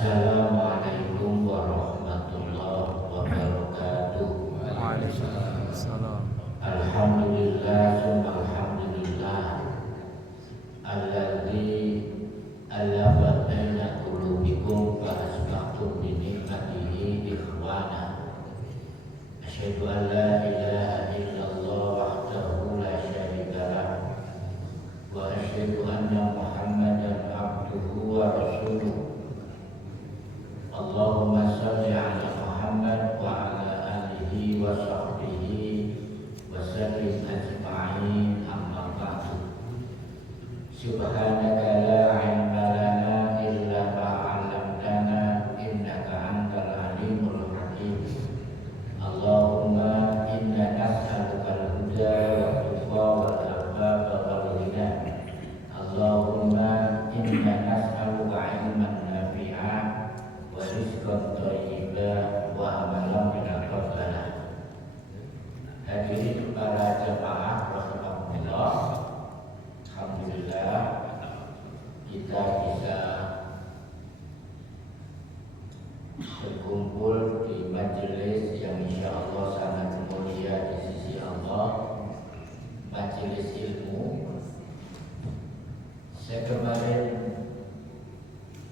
Assalamualaikum warahmatullahi wabarakatuh. Waalaikumsalam. Alhamdulillah summa alhamdulillah alladzi alafa baina qulubikum fa asbahtum bi ni'matihi ikhwana. Asyhadu an la ilaha illallah wahdahu la syarika lah wa asyhadu anna Muhammadan abduhu wa rasuluh. Allahumma shalli ala Muhammad wa ala alihi wa sahbihi wa sallim ajma'in, amma ba'du. Subhanaka la ilma lana illa ma 'allamtana innaka antal alimul hakim. Allahumma inna nas'aluka al-huda wa tuqa wal afafa wal ghina. Allahumma inna nas'aluka ilman nafi'an wa rizqan thayyiban wa amalan mutaqabbalan. Hadirin para jamaah rahimakumullah, alhamdulillah kita bisa berkumpul di majelis yang insyaallah sangat mulia di sisi Allah, majelis ilmu. Saya kemarin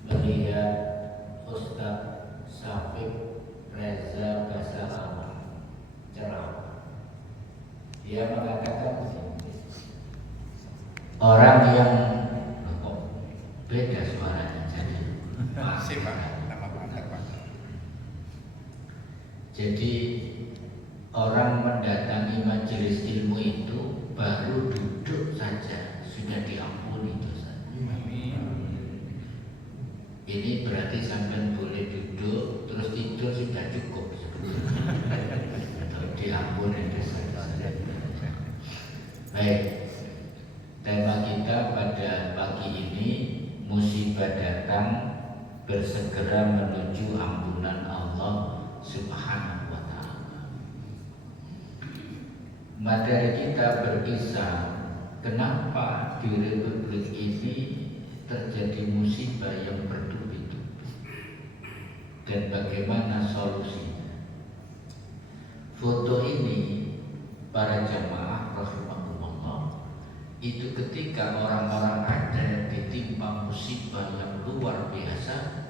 melihat Ustaz Syafiq Reza Basara ceramah. Dia mengatakan orang yang beda suaranya jadi Masih Pak, nama Pak. Jadi orang mendatangi majelis ilmu itu baru duduk saja sudah diampuni dosanya. Ini berarti sampai boleh duduk terus tidur sudah cukup sebetulnya. Diampuni dosanya. Baik, tema kita pada pagi ini, musibah datang bersegera menuju ampunan Allah Subhanahu wa ta'ala. Materi kita berkisah kenapa di Republik ini terjadi musibah yang bertubi-tubi dan bagaimana solusinya. Foto ini para jamaah rahimahumullah, itu ketika orang-orang Aceh ditimpa musibah yang luar biasa,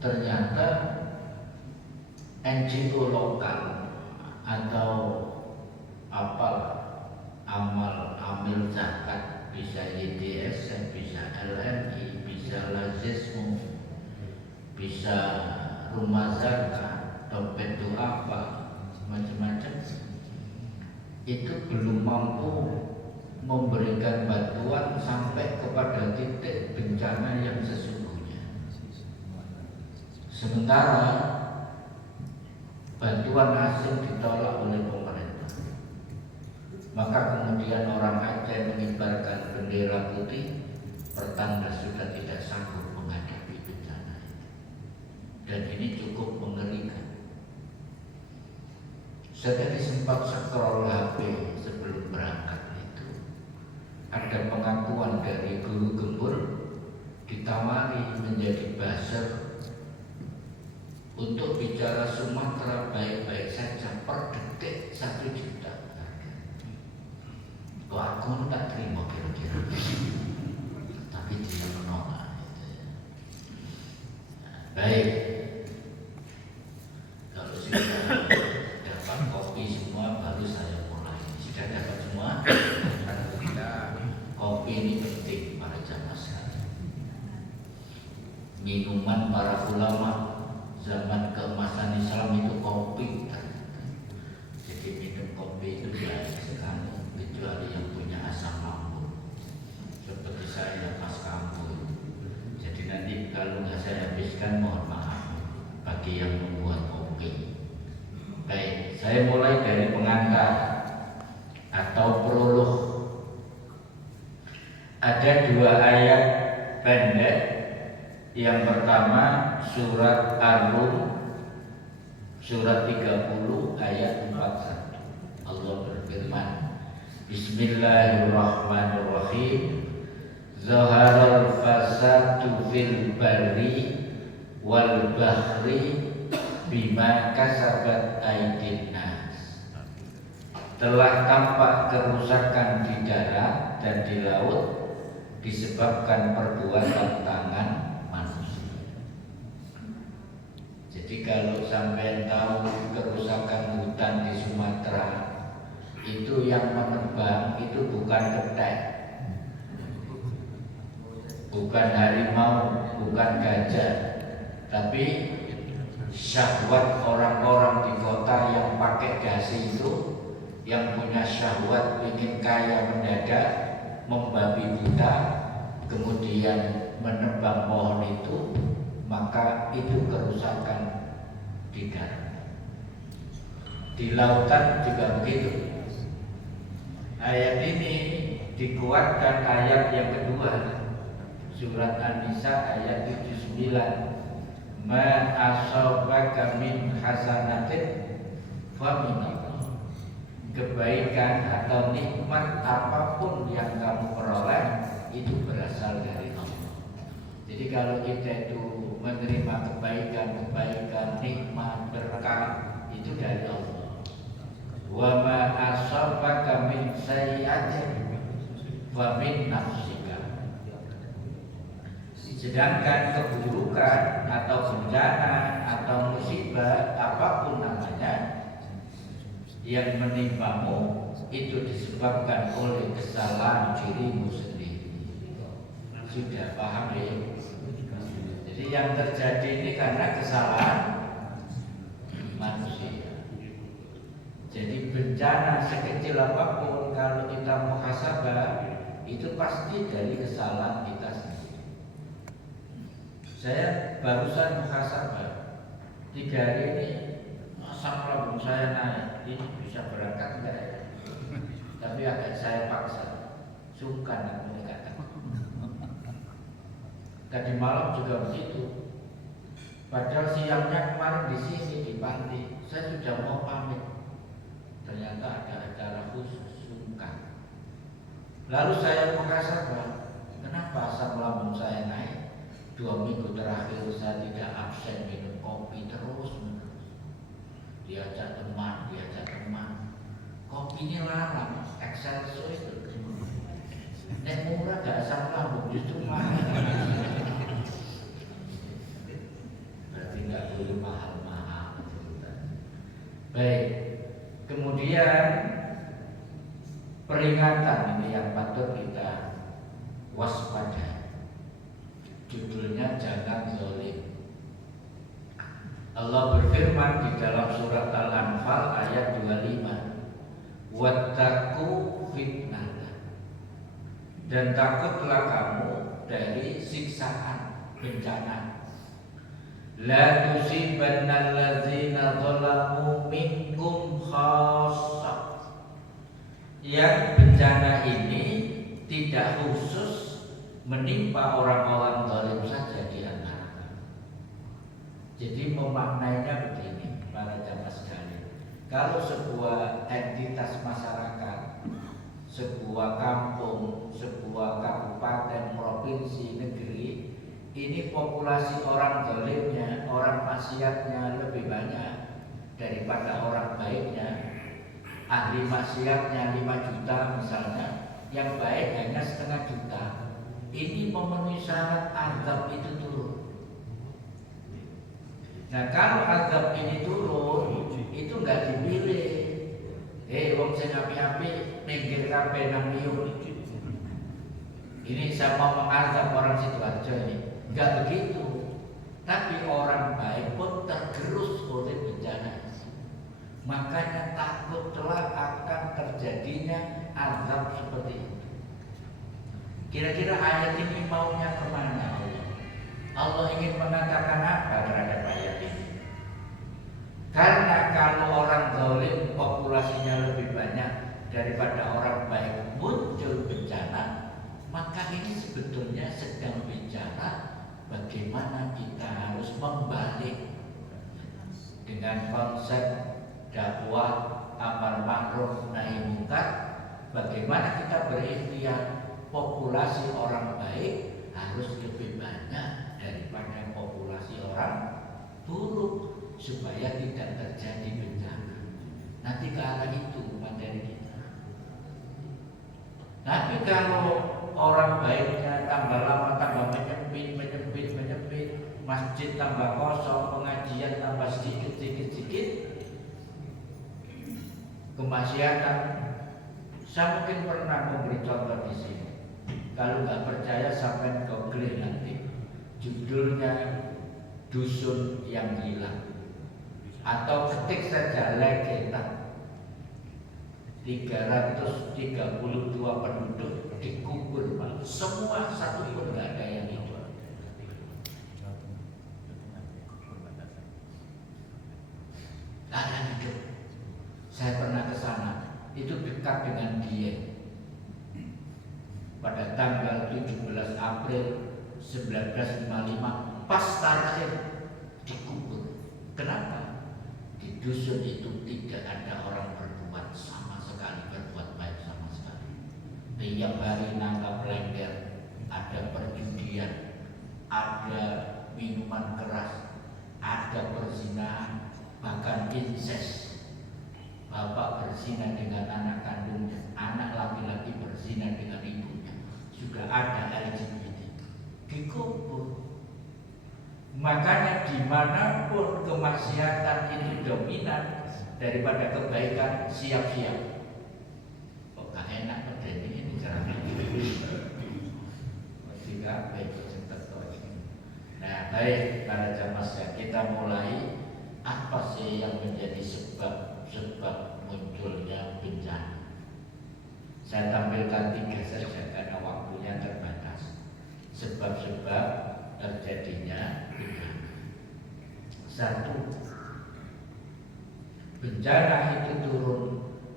ternyata NGO lokal atau amil zakat, bisa YDS, bisa LMI, bisa Lazismu, bisa rumah zakat, dompet apa, macam-macam, itu belum mampu memberikan bantuan sampai kepada titik bencana yang sesungguhnya. Sementara bantuan asing ditolak oleh pemerintah, maka kemudian orang Aceh mengibarkan bendera putih, pertanda sudah tidak sanggup menghadapi bencana itu. Dan ini cukup mengerikan. Saya tadi sempat scroll HP sebelum berangkat itu, ada pengakuan dari guru gembul ditawari menjadi buzzer untuk bicara Sumatera baik-baik saja per detik 1 juta. Kok aku tak terima kira-kira, tapi dia menolak. Baik, kalau sudah dapat kopi semua baru saya mulai. Sudah dapat semua? Kopi ini penting para jamaah sekalian. Minuman para ulama zaman keemasan Islam itu kopi. Jadi minum kopi itu baik sekali, kecuali yang punya asam lambung seperti saya pas kampung. Jadi nanti kalau nggak saya habiskan, mohon maaf bagi yang membuat kopi. Baik, saya mulai dari pengantar atau prolog. Ada 2 ayat pendek. Yang pertama surat Ar-Rum surat 30 ayat 41. Allah berfirman, Bismillahirrahmanirrahim. Zaharal fasadu fil barri wal bahri bima kasabat aydin nas. Telah tampak kerusakan di darat dan di laut disebabkan perbuatan tangan manusia. Jadi kalau sampai tahu kerusakan hutan di Sumatera, itu yang menebang itu bukan ketek, bukan harimau, bukan gajah, tapi syahwat orang-orang di kota yang pakai dasi itu, yang punya syahwat ingin kaya mendadak, membabi buta, kemudian menebang pohon itu, maka itu kerusakan di darat. Di lautan juga begitu. Ayat ini dikuatkan ayat yang kedua, surat An-Nisa ayat 79. Ma asabaka min hasanatin fa minallah. Kebaikan atau nikmat apapun yang kamu peroleh itu berasal dari Allah. Jadi kalau kita itu menerima kebaikan, nikmat, berkah, itu dari Allah. Wa ma asabaka min sayyi'atin fa min nafsika. Sedangkan keburukan atau bencana atau musibah apapun namanya yang menimpamu itu disebabkan oleh kesalahan dirimu sendiri. Sudah paham ya? Jadi yang terjadi ini karena kesalahan manusia. Jadi bencana sekecil apapun kalau kita muhasabah itu pasti dari kesalahan kita sendiri. Saya barusan muhasabah 3 hari ini, asam lambung saya naik, ini bisa berangkat enggak ya? Tapi agak saya paksa, sungkan aku dikatakan. Tadi malam juga begitu. Padahal siangnya kemarin di sini di panti, saya sudah mau pamit. Ternyata ada acara khusus, sungkan. Lalu saya muhasabah, kenapa asam lambung saya naik? 2 minggu terakhir saya tidak absen minum kopi terus. Diajak teman. Kopinya larang, Excelso itu. Nek murah gak asam lambung, justru mahal. Berarti gak boleh mahal-mahal. Baik, kemudian peringatan ini yang patut kita waspada. Judulnya jangan zalim. Allah berfirman di dalam surat Al-Anfal ayat 25, wattaqu fitnatan, dan takutlah kamu dari siksaan bencana. La tusibanna allazina zalamu minkum khassah. Yang bencana ini tidak khusus menimpa orang-orang zalim saja di antara kamu. Jadi memaknainya begini, para jamaah sekalian. Kalau sebuah entitas masyarakat, sebuah kampung, sebuah kabupaten, provinsi, negeri, ini populasi orang zalimnya, orang maksiatnya lebih banyak daripada orang baiknya. Ahli maksiatnya 5 juta misalnya, yang baik hanya 0,5 juta. Ini memenuhi syarat azab itu turun. Nah kalau azab ini turun, itu nggak dipilih. Wong sing api-api minggir kabeh nang liur. Ini saya mau mengazab orang Sidoarjo ini, nggak begitu. Tapi orang baik pun tergerus oleh bencana. Makanya takutlah akan terjadinya azab seperti itu. Kira-kira ayat ini maunya kemana Allah? Allah ingin mengatakan apa terhadap ayat ini? Karena kalau orang zalim populasinya lebih banyak daripada orang baik, muncul bencana, maka ini sebetulnya sedang bicara bagaimana kita harus membalik dengan konsep dakwah amar ma'ruf nahi munkar. Bagaimana kita berikhtiar populasi orang baik harus lebih banyak daripada populasi orang supaya tidak terjadi bencana. Nanti ke arah itu materi kita. Tapi kalau orang baiknya tambah lama tambah menyempit, masjid tambah kosong, pengajian tambah sedikit, kemaksiatan. Saya mungkin pernah memberi contoh di sini. Kalau nggak percaya sampai googling nanti. Judulnya Dusun yang Hilang. Atau ketik saja Legenda. 332 penduduk dikubur, Pak. Semua satu pun nggak ada yang hidup. Nggak ada yang hidup. Saya pernah ke sana. Itu dekat dengan Dieng. Pada tanggal 17 April 1955 pas terakhir dikubur. Kenapa? Di dusun itu tidak ada orang berbuat sama sekali, berbuat baik sama sekali. Tiap hari nangkap lengger, ada perjudian, ada minuman keras, ada perzinahan, bahkan incest. Bapak berzina dengan anak kandungnya, anak laki-laki berzina dengan ibunya, juga ada LGBT. Dikubur. Makanya dimanapun kemaksiatan itu dominan daripada kebaikan, siap-siap. Kok gak enak berdiri ini ceramah Nah baik para jamaah, kita mulai. Apa sih yang menjadi sebab munculnya bencana? Saya tampilkan 3 saja karena waktunya terbatas. Sebab-sebab terjadinya bencana. 1. Bencana itu turun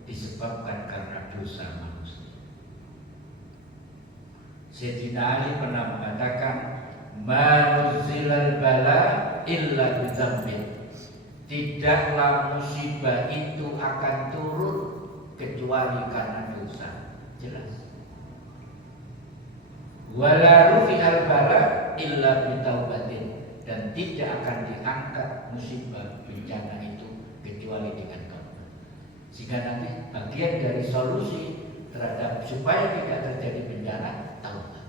disebabkan karena dosa manusia. Sayyidina Ali pernah mengatakan, "Manuzilal bala illa bidzambin." Tidaklah musibah itu akan turun kecuali karena dosa. Jelas. Wala rufi'al bala illa bitaubatin, dan tidak akan diangkat musibah bencana itu kecuali dengan taubat. Sehingga nanti bagian dari solusi terhadap supaya tidak terjadi bencana, taubat.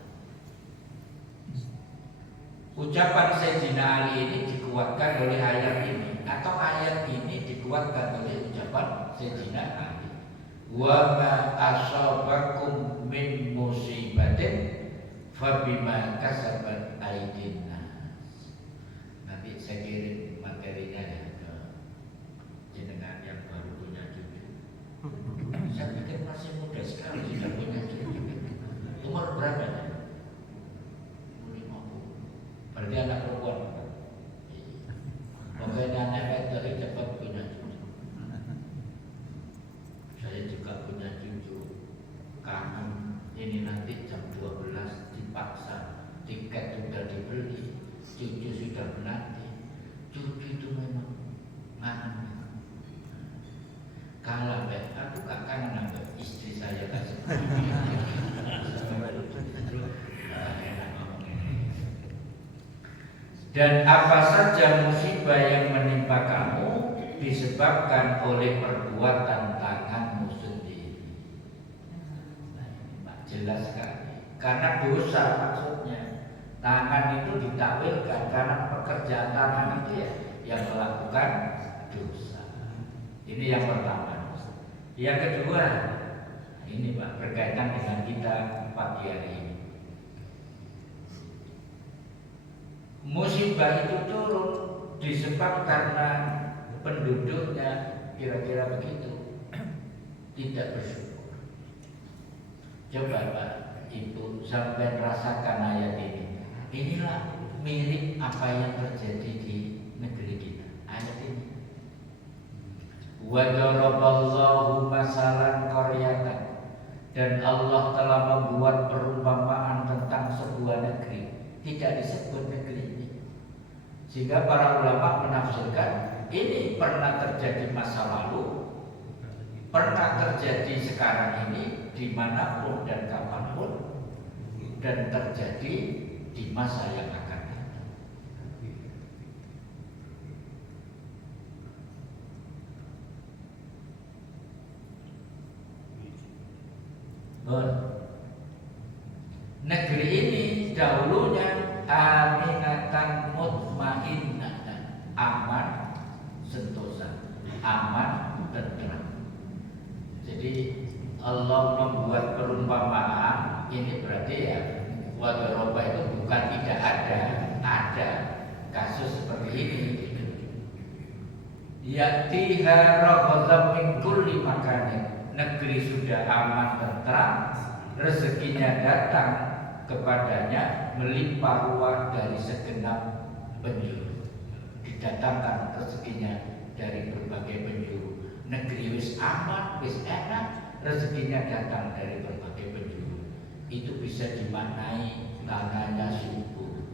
Ucapan Sayyidina Ali ini dikuatkan oleh ayat ini, atau ayat ini dikuatkan oleh ucapan Sayyidina Ali. Wa ma asabakum min musibatin fabima kasabat aydin nas. Nanti saya kirim materinya ya ke jenengan yang baru punya cucu. Saya pikir masih muda sekali sudah punya cucu. Umur berapa ya? 50. Berarti anak perempuan. Pokoknya anak dari cepat punya cucu. Saya juga punya cucu. Kangen ini nanti jam 12 dipaksa, tiket sudah dibeli, cucu sudah menanti. Cucu itu memang kangen. Kalah baik, aku gak kangen sama istri saya kasih. Dan apa saja musibah yang menimpa kamu disebabkan oleh perbuatan tanganmu sendiri. Jelas sekali. Karena dosa maksudnya. Tangan itu ditakwilkan karena pekerjaan tangan itu ya yang melakukan dosa. Ini yang pertama. Yang kedua, ini Pak, berkaitan dengan kita pagi hari ini. Musibah itu turun disebabkan karena penduduknya kira-kira begitu tidak bersyukur. Coba Pak Ibu sampai rasakan ayat ini. Inilah mirip apa yang terjadi di negeri kita. Ayat ini. Wa daraballahu masalan qaryatan, dan Allah telah membuat perumpamaan tentang sebuah negeri. Tidak disebut negeri ini. Sehingga para ulama menafsirkan ini pernah terjadi masa lalu, pernah terjadi sekarang ini, dimanapun dan kapanpun, dan terjadi di masa yang akan datang. Negeri ini dahulunya aminatan mutmainnatan, aman, sentosa, aman, tentram. Jadi Allah membuat perumpamaan ini berarti ya wadoroba itu bukan tidak ada kasus seperti ini. Ya'tiha raghadam min kulli makanin, negeri sudah aman tentram, rezekinya datang kepadanya melimpah ruah dari segenap penjuru. Didatangkan rezekinya dari berbagai penjuru. Negeri wis aman, wis enak, rezekinya datang dari berbagai penjuru. Itu bisa dimaknai tanahnya subur,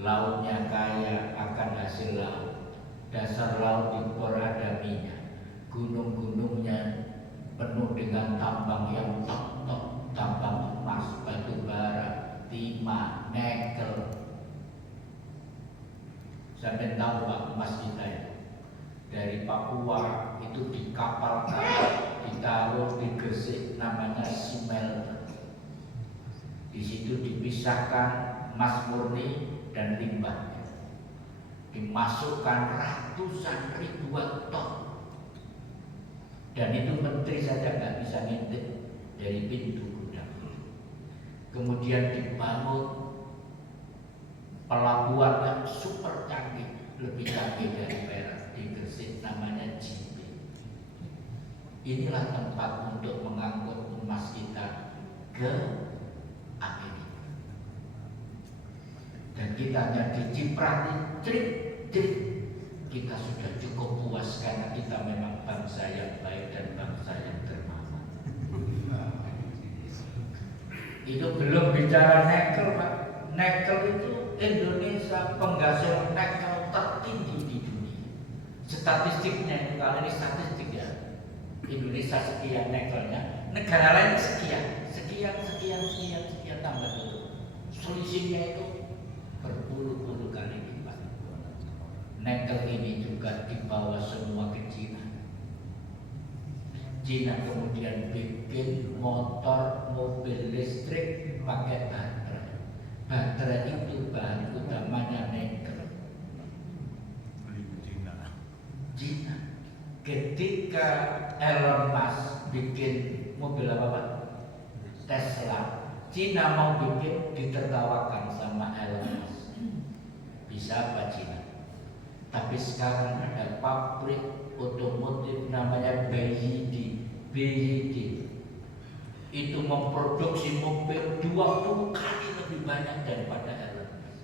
lautnya kaya akan hasil laut, dasar laut impor ada minyak, gunung-gunungnya penuh dengan tambang yang top, tambang emas, batu bara, timah, nikel. Sampai tahu Pak, emas kita itu dari Papua itu di kapal-kapal ditaruh di Gresik, namanya smelter. Di situ dipisahkan emas murni dan limbah, dimasukkan ratusan ribuan ton, dan itu menteri saja nggak bisa ngintip dari pintu gudang. Kemudian dibangun pelabuhan yang super canggih, lebih canggih dari Perak, di Gresik, namanya JP. Inilah tempat untuk mengangkut emas kita ke Amerika. Dan kita hanya diciprati trik, kita sudah cukup puas karena kita memang bangsa yang baik dan bangsa yang dermawan. Itu belum bicara nikel, Pak. Nikel itu Indonesia penghasil nikel tertinggi di dunia. Statistiknya itu, kalau ini statistik ya, Indonesia sekian nikelnya, negara lain sekian tambah itu. Selisihnya itu berpuluh-puluh kali lipat. Nikel ini juga dibawa semua ke Cina. Cina kemudian bikin motor, mobil listrik pakai baterai. Baterai itu bahan utamanya nikel. Cina. Ketika Elon Musk bikin mobil apa Pak? Tesla. Cina mau bikin, ditertawakan sama Elon Musk. Bisa apa Cina? Tapi sekarang ada pabrik otomotif namanya BYD. Itu memproduksi mobil 20 kali lebih banyak daripada Elon Musk.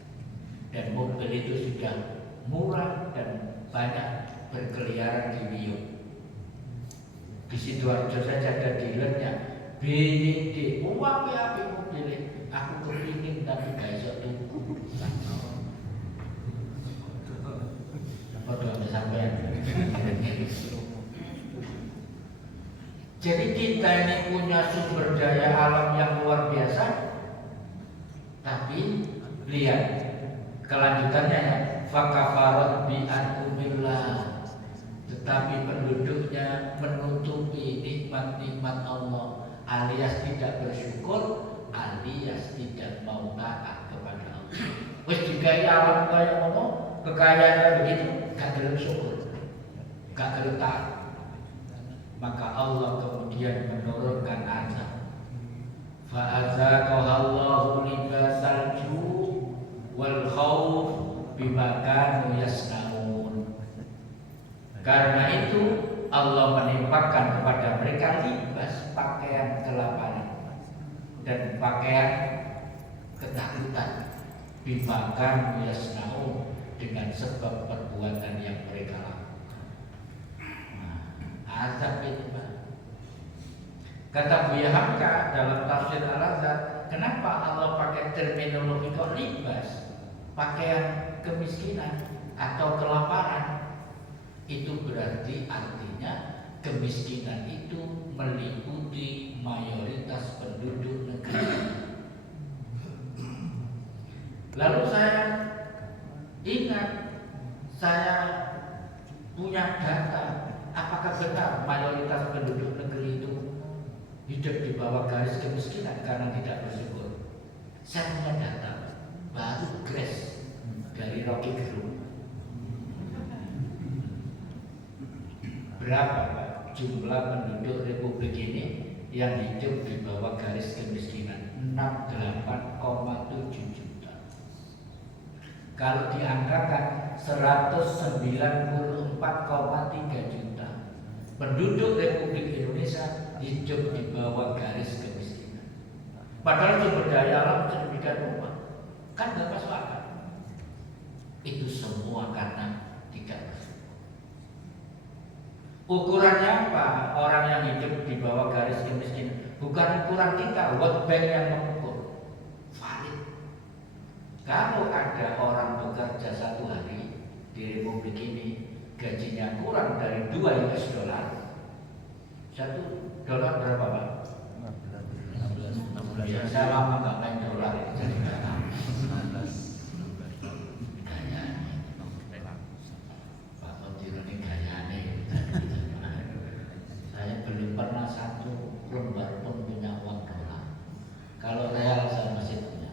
Dan mobil itu sudah murah dan banyak berkeliaran di Rio. Di Sidoarjo saja ada dealernya BYD. Api mobilnya. Aku kepingin tapi gak bisa tunggu. Jadi kita ini punya sumber daya alam yang luar biasa, tapi lihat kelanjutannya ya, fakafarat bi an'umillah, tetapi penduduknya menutupi nikmat-nikmat Allah, alias tidak bersyukur, alias tidak mau taat kepada Allah. Wes digawe alam kaya ngono, kekayaan begitu, gak gelem syukur, gak gelem taat. Maka Allah kemudian menurunkan azab. Fa'azaqahallahu libasal ju' wal khauf bima kanu yasnaun. Karena itu Allah menimpakan kepada mereka libas, pakaian kelaparan dan pakaian ketakutan, bima kanu yasnaun, dengan sebab perbuatan yang mereka lakukan. Azab itu Pak. Kata Buya Hamka dalam tafsir Al-Azhar, kenapa Allah pakai terminologi kok libas, pakaian kemiskinan atau kelaparan? Itu berarti artinya kemiskinan itu meliputi mayoritas penduduk negeri. Lalu saya ingat, saya punya data. Apakah benar mayoritas penduduk negeri itu hidup di bawah garis kemiskinan karena tidak bersyukur. Saya punya data baru Grace dari Rocky Gerung. Berapa Pak jumlah penduduk Republik ini yang hidup di bawah garis kemiskinan? 68,7 juta. Kalau diangkakan 194,3 juta penduduk Republik Indonesia hidup di bawah garis kemiskinan. Padahal sumber daya alam sedemikian rupa, kan nggak masuk akal. Itu semua karena tidak bersyukur. Ukurannya apa? Orang yang hidup di bawah garis kemiskinan bukan ukuran kita, World Bank yang mengukur. Valid. Kalau ada orang bekerja 1 hari di Republik ini gajinya kurang dari 2 US dollar, $1 berapa Pak? 16. Ya, saya lama nggak main dolar ini jadi nggak tahu. 16. Gayanya, Pak Odiro ini gayanya. Saya belum pernah 1 lembar pun punya uang dolar. Kalau real saya masih punya.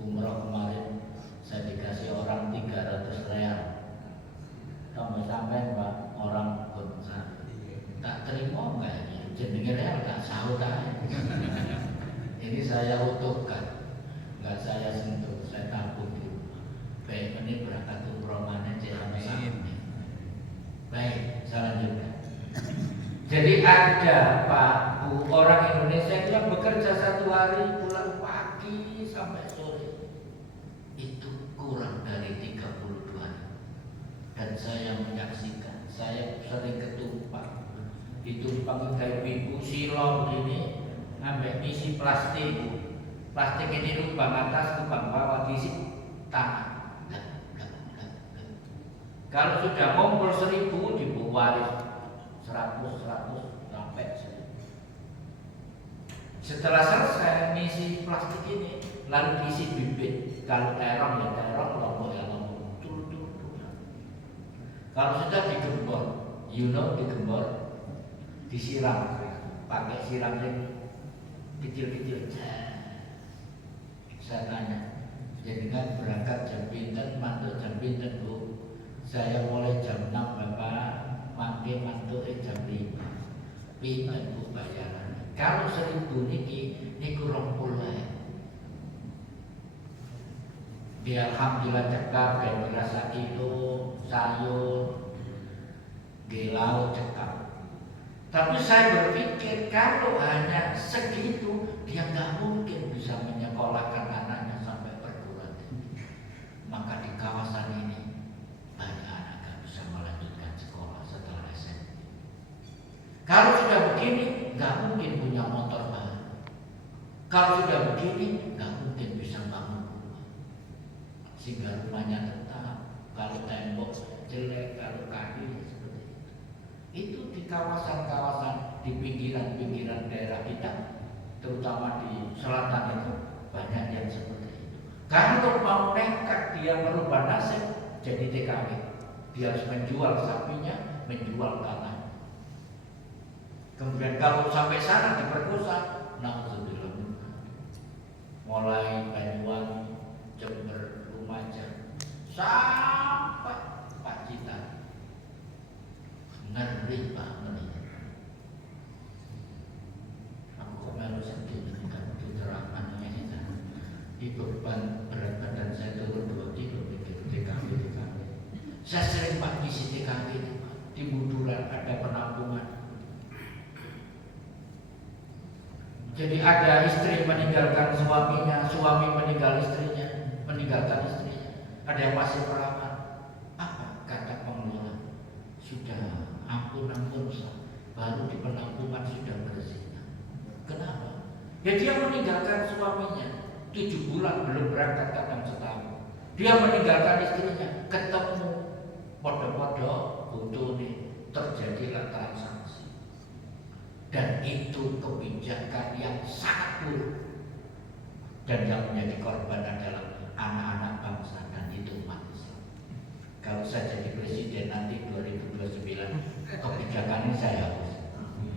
Umroh kemarin saya dikasih orang 300 real. Sampai Pak orang pun tak terima enggak ini jenenge real tak sahut aja. Ini saya utuhkan, enggak saya sentuh, saya tabung di rumah. Baik, ini berangkat umroh mana jangan sampai. Baik, saya lanjutkan. Jadi ada Pak Bu orang Indonesia yang bekerja 1 hari pulang pagi sampai sore, itu kurang dari 32 hari. Dan saya menyaksikan, saya sering ketumpak. Ditumpang kayak ibu silong ini, ngambil isi plastik. Plastik ini lubang atas, lubang bawah, diisi tanah. Kalau sudah ngumpul 1000 dibuaris 100 sampai 1000. Setelah selesai ngisi plastik ini, lalu diisi bibit. Kalau terong ya terong, lombok ya lombok. Kalau sudah digembor, digembor, disiram, pakai siram yang kecil-kecil. Saya tanya, jenengan berangkat jam pinten, mantuk jam pinten Bu? Saya mulai jam 6 Bapak, mantuk jam 5. Pinten Bu bayaran? Kalau 1000 niku 20 ae. Dia alhamdulillah cekap, kayak beras 1 kilo, sayur, gelau cekap. Tapi saya berpikir kalau hanya segitu dia nggak mungkin bisa menyekolahkan anaknya sampai perguruan tinggi. Maka di kawasan ini banyak anak nggak bisa melanjutkan sekolah setelah SMP. Kalau sudah begini nggak mungkin punya motor baru. Kalau sudah begini nggak mungkin bisa bangun rumah. Sehingga rumahnya tetap, kalau tembok jelek, kalau kaki seperti itu. Itu di kawasan-kawasan di pinggiran-pinggiran daerah kita, terutama di selatan itu banyak yang seperti itu. Kalau mau nekat dia merubah nasib jadi TKW, dia harus menjual sapinya, menjual tanah. Kemudian kalau sampai sana diperkosa, na'udzubillah, mulai Banyuwangi, Jember, Lumajang, sampai Pacitan. Ngeri Pak, ngeri. Aku melu sedih kan diterapkan ini kan. Di beban berat badan saya turun 2 kilo bikin TKW. Saya sering Pak ngisi TKW itu Pak. Di Munduran ada penampungan. Jadi ada istri meninggalkan suaminya, suami meninggal istrinya, meninggalkan istrinya. Ada yang masih perawat. Apa kata pengelola? Sudah ampun baru di penampungan sudah berzina. Kenapa? Ya dia meninggalkan suaminya 7 bulan belum berangkat kadang setahun. Dia meninggalkan istrinya, ketemu podo-podo butuh nih, terjadilah transaksi. Dan itu kebijakan yang sangat buruk. Dan yang menjadi korban adalah anak-anak bangsa dan itu umat Islam. Kalau saya jadi presiden nanti 2029, kebijakan ini saya hapus. Amin.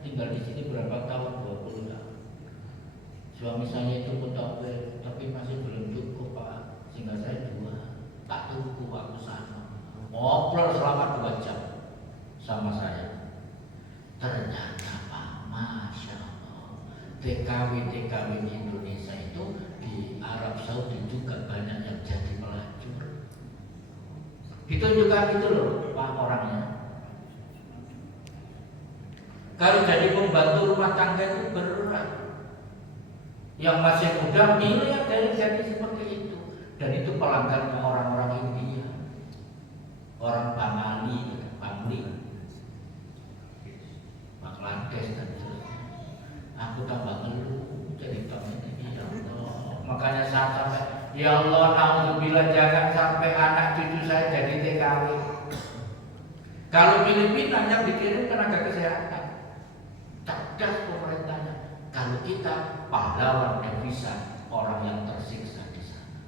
tinggal di sini berapa tahun? 20 tahun. Suami saya itu mutawif, tapi masih belum cukup Pak, sehingga saya jual. Tak tunggu waktu sana, ngobrol selama 2 jam sama saya. Ternyata Pak, Masya Allah, TKW di Indonesia itu di Arab Saudi juga banyak yang jadi pelacur. Ditunjukkan itu loh Pak orangnya. Kalau jadi pembantu rumah tangga itu berat. Yang masih muda miliarder jadi seperti itu. Dan itu pelanggannya orang-orang India, orang Bangladesh, Bangladesh dan seterusnya. Aku tambah ngeluh jadi ini ya Allah. Makanya saya sampai, ya Allah, naudzubillah, jangan sampai anak cucu saya jadi TKW. Kalau Filipina yang dikirim tenaga kesehatan, cerdas pemerintahnya. Kalau kita pahlawan devisa orang yang tersiksa di sana.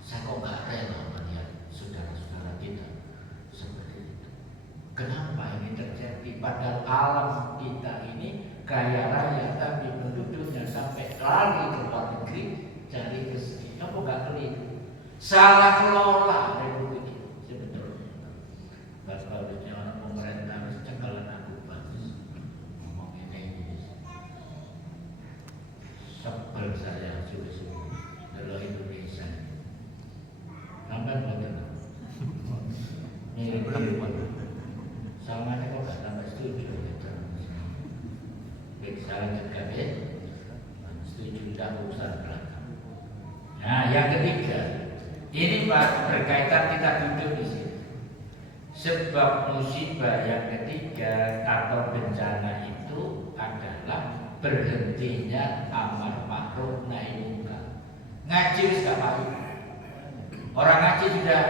Saya kok gak rela melihat saudara-saudara kita seperti itu. Kenapa ini terjadi? Padahal alam kita ini kaya raya, tapi penduduknya sampai lari ke luar negeri cari rezeki. Apa gak keliru? Salah kelola republik ini sebetulnya. Harusnya orang pemerintah harus cekalan aku bagus ngomong ini. Sebel saya sudah kalau Indonesia sampai bagaimana? Mirip-mirip sama kok gak sampai setuju gitu. Saya juga setuju tidak urusan belakang. Nah, yang ketiga, ini Pak berkaitan kita duduk di sini. Sebab musibah yang ketiga atau bencana itu adalah berhentinya amar ma'ruf nahi munkar. Ngaji wis gak payah. Orang ngaji sudah,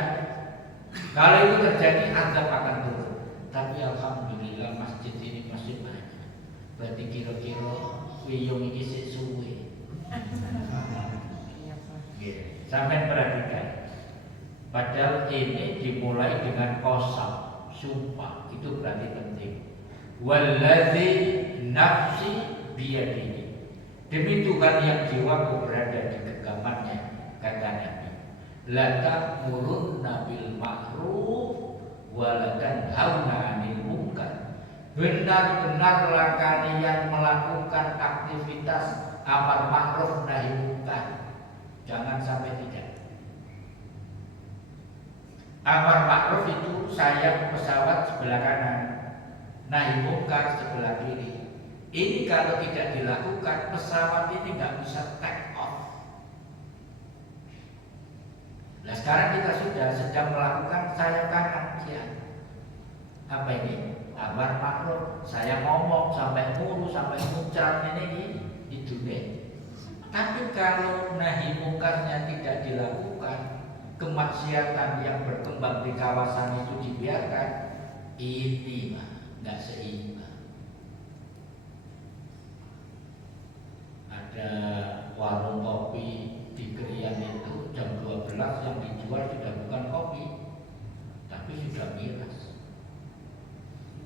kalau itu terjadi azab akan turun. Tapi alhamdulillah masjid ini masih banyak. Berarti kira-kira wiyung ini sik suwe. Sampai perhatikan. Padahal ini dimulai dengan qasam, sumpah. Itu berarti penting. Walladzi nafsi biyadihi. Demi Tuhan yang jiwaku berada di genggamannya, kata Nabi. La ta'murunna bil ma'ruf wa la tanhauna 'anil munkar. Benar-benarlah kalian melakukan aktivitas amar ma'ruf nahi munkar. Jangan sampai tidak. Amar ma'ruf itu sayap pesawat sebelah kanan, nahi munkar sebelah kiri. Ini kalau tidak dilakukan, pesawat ini nggak bisa take off. Nah sekarang kita sudah sedang melakukan sayap kanan, ya. Apa ini? Amar ma'ruf. Saya ngomong sampai mulu, sampai muncrat ini itu deh. Tapi kalau nahi mungkarnya tidak dilakukan, kemaksiatan yang berkembang di kawasan itu dibiarkan, ini mah nggak seimbang. Ada warung kopi di Krian itu jam 12 yang dijual sudah bukan kopi, tapi sudah miras.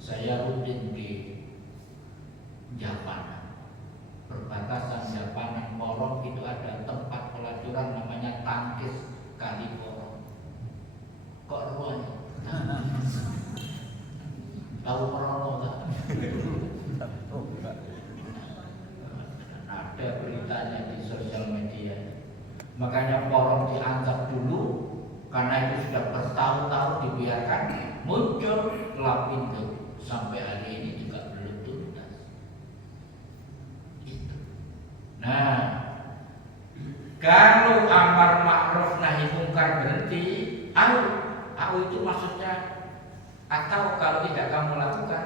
Saya rutin di Japanan, perbatasan Japanan Porong itu ada tempat pelacuran namanya Tangkis Kali Porong. Kok ruangnya? Tahu Porono tak? Ada beritanya di sosial media. Makanya Porong dianggap dulu karena itu sudah bertahun-tahun dibiarkan, muncul Lapindo. Sampai hari ini juga belum tuntas. Itu. Nah, kalau amar ma'ruf nahi munkar berhenti, au itu maksudnya, atau kalau tidak kamu lakukan,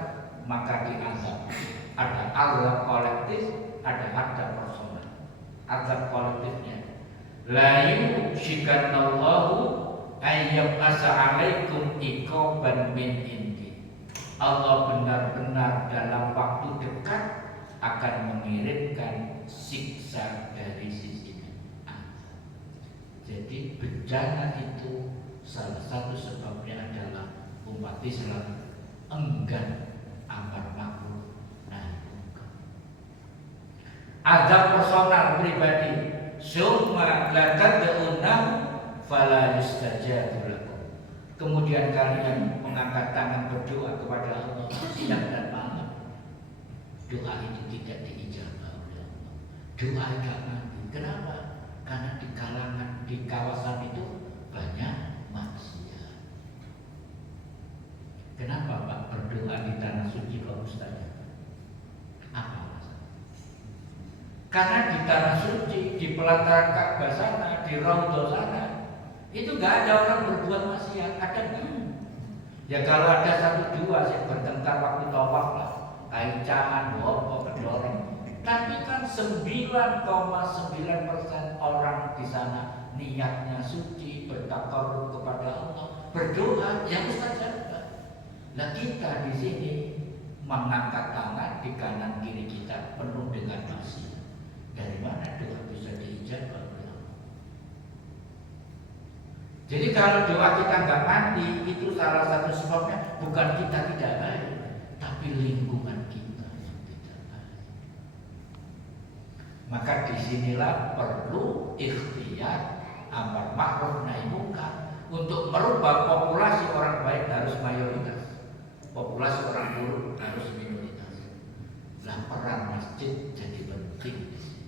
maka diazab. Ada azab kolektif, ada azab personal. Azab kolektifnya, la yushikannallahu ayyam asa'alaikum iqaban min indi. Allah benar-benar dalam waktu dekat akan mengirimkan siksa dari sisinya. Jadi bencana itu salah satu sebabnya adalah umat Islam enggan amar ma'ruf nahi munkar. azab personal pribadi. Summa la tad'unna fala yustajabu lakum. Kemudian kalian mengangkat tangan berdoa kepada Allah siang dan malam. Doa itu tidak diijabah oleh Allah. Doa gak mati. Kenapa? Karena di kawasan itu banyak maksiat. Kenapa Pak berdoa di tanah suci Pak Ustaz? Apa alasan? Karena di tanah suci, di pelataran Ka'bah sana, di Raudhah sana, itu nggak ada orang berbuat maksiat. Ada nggak? Ya kalau ada satu dua sih bertengkar waktu tawaf lah, kaicaan, bobo, kedorong. Tapi kan 9,9% orang di sana niatnya suci, bertakarrub kepada Allah, berdoa, ya mustajabah. Nah kita di sini mengangkat tangan di kanan kiri kita penuh dengan maksiat. Dari mana doa bisa diijabah oleh Allah? Jadi kalau doa kita nggak mandi, itu salah satu sebabnya bukan kita tidak baik, tapi lingkungan kita yang tidak baik. Maka disinilah perlu ikhtiar amar ma'ruf nahi munkar. Untuk merubah populasi orang baik harus mayoritas, populasi orang buruk harus minoritas. Nah peran masjid jadi penting di sini.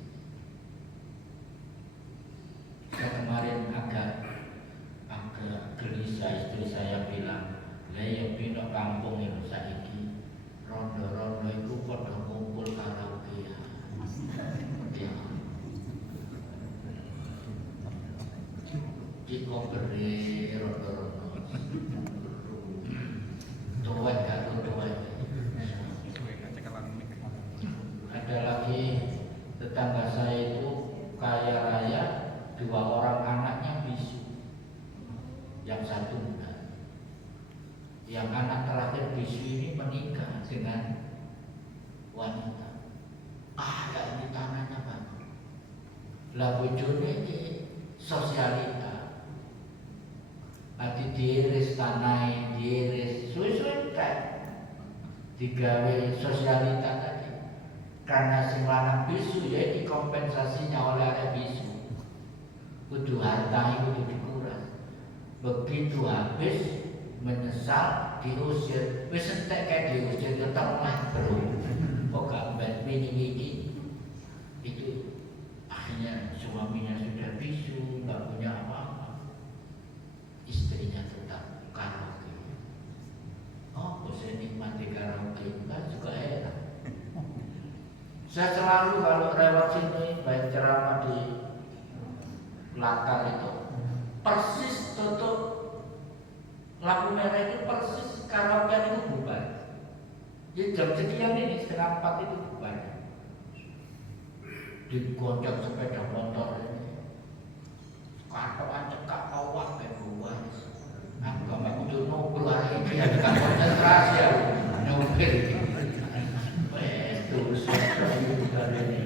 Kemarin agak gelisah, istri saya bilang, "Lah ya pino kampung itu saiki rondo-rondo itu padha ngumpul karaoke." Ya. Jika beri rondo-rondo tuwek gak tuwek. Ada lagi tetangga saya itu kaya raya, 2 orang anaknya bisu. Yang satu muda. Yang anak terakhir bisu ini menikah dengan wanita. Ada ini tanahnya Pak. Lah bojone iki sosialita. Ati diiris tanah, diiris suwe-suwe tak digawe sosialita tadi. Karena si lanang bisu ya dikompensasinya oleh arek bisu. Kudu harta itu dikuras. Begitu habis menyesal diusir, wis entek kayak diusir tetap lah bro. Kok gak mini itu akhirnya suaminya sudah bisu, nggak punya apa-apa, istrinya tetap karaoke. Oh, saya nikmati karaoke kan juga enak. Saya selalu kalau lewat sini baik ceramah di Lakar itu persis tutup lampu merah itu persis karaoke itu bubar. Jadi jam sekian ini 3:30 itu bubar. Digoncang sepeda motor ini, katoan cekak kawah kayak buah. Aku gak kudu ngobrol hari ini, ada konsentrasi ya, nyopir. Terus ini.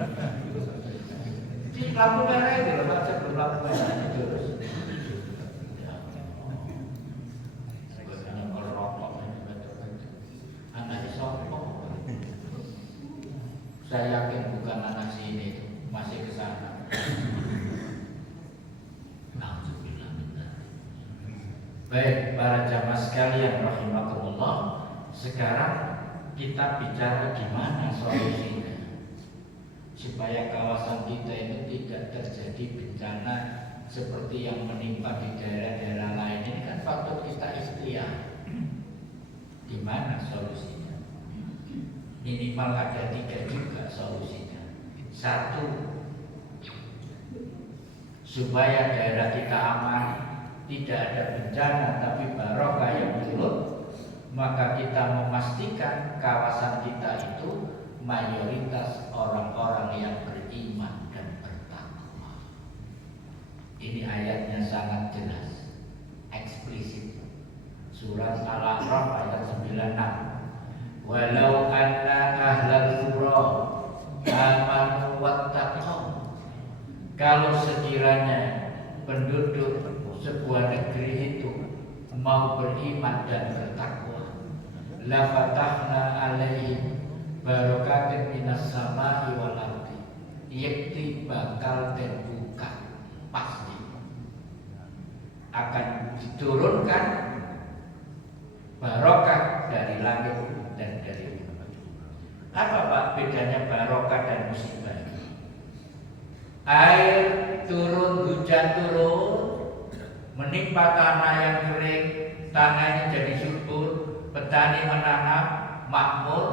Di lampu merah itu loh, baca lampu merah itu terus. Saya yakin bukan anak sini masih ke sana. Baik, para jamaah sekalian rahimakumullah, sekarang kita bicara gimana solusinya supaya kawasan kita itu tidak terjadi bencana seperti yang menimpa di daerah-daerah lain. Ini kan patut kita ikhtiar. Gimana solusinya? Minimal ada 3 juga solusinya. 1, supaya daerah kita aman, tidak ada bencana tapi barokah yang turun, maka kita memastikan kawasan kita itu mayoritas orang-orang yang beriman dan bertakwa. Ini ayatnya sangat jelas, eksplisit. Surat Al-A'raf ayat 96. Walau anna ahlal qura amanu wattaqaw. Kalau sekiranya penduduk sebuah negeri itu mau beriman dan bertakwa, la fatahna alaihim barakatin minas sama'i wal ardi, yakti bakal terbuka, pasti akan diturunkan barokah dari langit dan dari bumi. Apa Pak bedanya barokah dan musibah? Air turun, hujan turun, menimpa tanah yang kering, tanahnya jadi subur, petani menanam, makmur,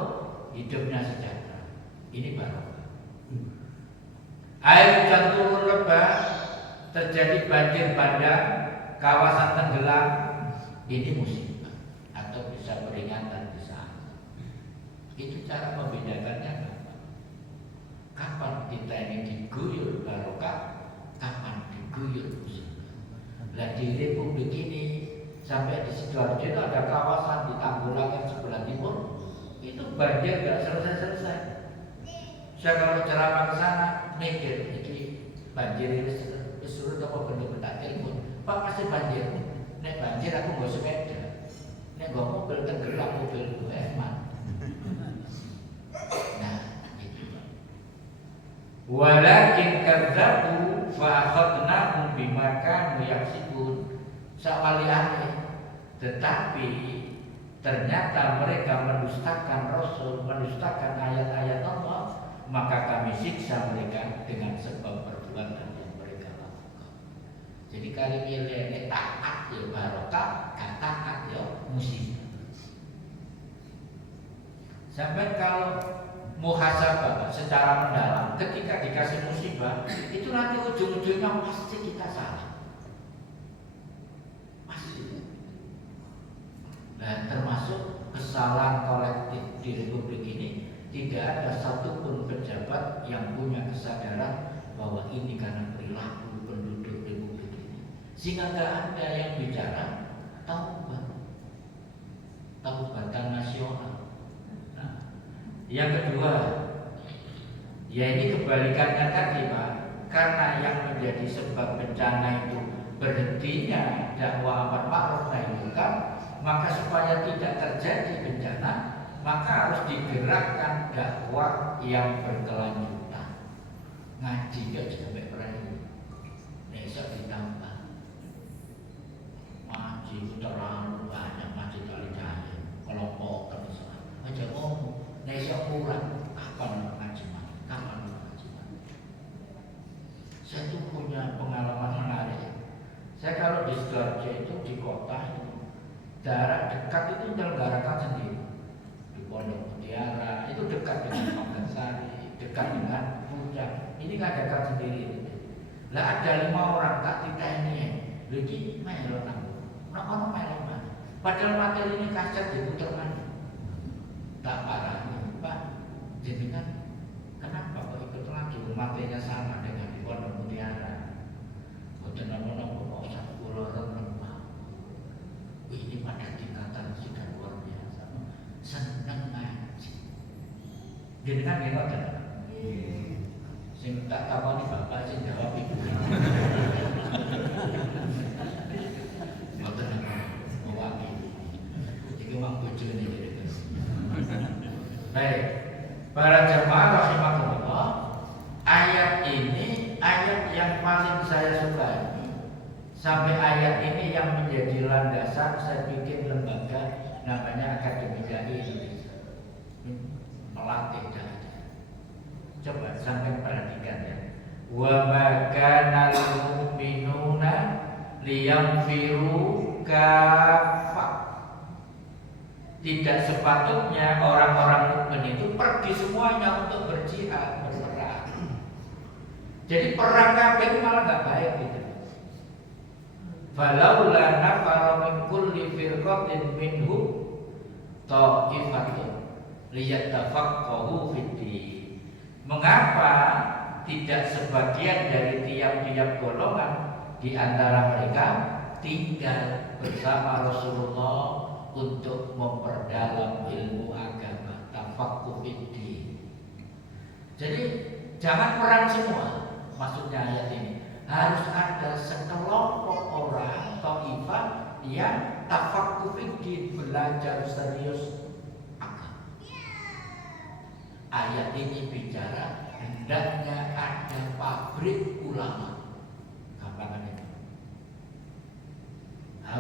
hidupnya sejahtera. Ini barokah. Air hujan turun lebat, terjadi banjir bandang, kawasan tenggelam, ini musibah atau bisa peringatan besar. Itu cara membedakannya. Kapan kita ini diguyur barokah, kapan diguyur musibah. Nah di Republik ini sampai di Sidoarjo itu ada kawasan di Tanggulakan sebelah timur, itu banjir gak selesai-selesai. Saya kalau ceramah ke sana mikir, ini banjir ini surut apa bener-bener telepon, Pak masih banjir. Nek banjir aku nggak sepeda, nek nggak mobil tenggelam mobilku hemat. Nah itu Pak. Walakin kadzabu fa akhadnahum bima kanu yaksibun. Sawaliane, tetapi ternyata mereka mendustakan Rasul, mendustakan ayat-ayat Allah, maka kami siksa mereka dengan sebab perbuatan yang mereka lakukan. Jadi kali ini taat ya barokah, gak taat ya musibah. Sampai kalau muhasabah secara mendalam, ketika dikasih musibah, itu nanti ujung-ujungnya pasti kita salah. Pasti. Dan termasuk kesalahan kolektif di Republik ini, tidak ada satupun pejabat yang punya kesadaran bahwa ini karena perilaku penduduk Republik ini, sehingga tidak ada yang bicara taubatan nasional. Nah, yang kedua, ya ini kebalikannya tadi Pak, karena yang menjadi sebab bencana itu berhentinya dakwah amar ma'ruf nahi munkar, maka supaya tidak terjadi bencana, maka harus digerakkan dakwah yang berkelanjutan. Ngaji gak sampai berani, besok ditambah. Ngaji itu terlalu banyak, ngaji kali jaya, kelompok kan misalnya. Aja ngomong, besok kurang, kapan ngaji mana? Kapan ngaji mana? Saya tuh punya pengalaman menarik. Saya kalau di Sidoarjo itu di kota itu, jarak dekat itu menyelenggarakan sendiri. Pondok Mutiara itu dekat dengan Pangkansari, dekat dengan Puncak. Ini ngadakan sendiri. Lah ada 5 orang tak ditanya, lagi melo nang, ono melo mana? Padahal materi ini kaset diputer mana? Tak parah, Pak. Jadi kan, kenapa kok ikut lagi? Materinya sama dengan di Pondok Mutiara. Boten apa-apa kok sak kula lemah. Ini pada tingkatan sudah luar biasa. Seneng ngaji. Jadi kan dia ngoten. Sing tak takoni bapak sing jawab ibu. Ngoten mewakili. Iki wong bojone iki. Baik. Para jemaah rahimakumullah, ayat ini ayat yang paling saya sukai. Sampai ayat ini yang menjadi landasan saya bikin lembaga namanya Akademi Dai Indonesia, melatih dai. Coba sampai perhatikan ya. Wa ma kana al-mu'minuna liyanfiru kafah. Tidak sepatutnya orang-orang mukmin itu pergi semuanya untuk berjihad, berperang. Jadi perang kafir malah nggak baik gitu. Falaula nafara min kulli firqatin minhum ta'ifatun liyattafaqahu fid-din. Mengapa tidak sebagian dari tiap-tiap golongan di antara mereka tinggal bersama Rasulullah untuk memperdalam ilmu agama, tafaqquh fid-din. Jadi jangan perang semua, maksudnya ayat ini. Harus ada sekelompok orang taifah yang tafaqquh fid-din, belajar serius agama. Ayat ini bicara hendaknya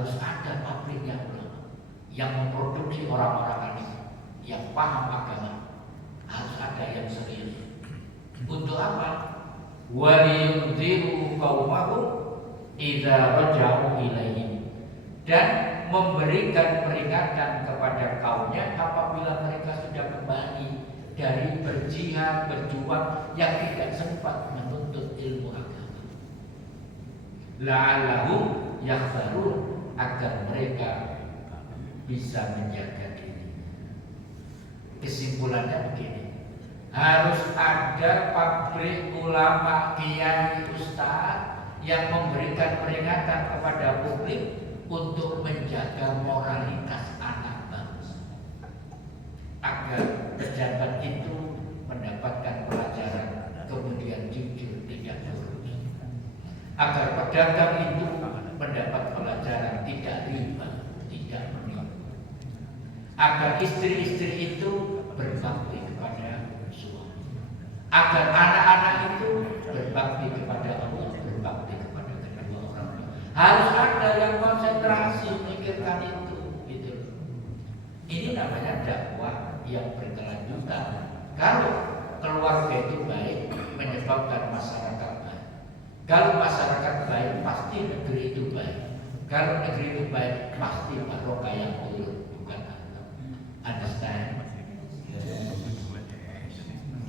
harus ada pabriknya ulama yang memproduksi orang-orang alim yang paham agama. Harus ada yang serius. Untuk apa? Waliyunziru qaumahum idza raja'u ilaihim, dan memberikan peringatan kepada kaumnya apabila mereka sudah kembali dari berjihad, berjuang yang tidak sempat menuntut ilmu agama. La'allahum yakhbarun, agar mereka bisa menjaga diri. Kesimpulannya begini, harus ada pabrik ulama, kiai, ustaz yang memberikan peringatan kepada publik untuk menjaga moralitas anak bangsa, agar pejabat itu mendapatkan pelajaran kemudian jujur, tidak korupsi, agar pedagang itu mendapat pelajaran tidak riba, tidak menipu, agar istri-istri itu berbakti kepada suami, agar anak-anak itu berbakti kepada Allah, berbakti kepada kedua orang tua. Harus ada yang konsentrasi memikirkan itu, gitu. Ini namanya dakwah yang berkelanjutan. Kalau keluarga itu baik, menyebabkan masyarakat baik. Kalau masyarakat baik, pasti negeri itu baik. Kalau negeri itu baik, pasti barokah yang turun, bukan atau. Understand?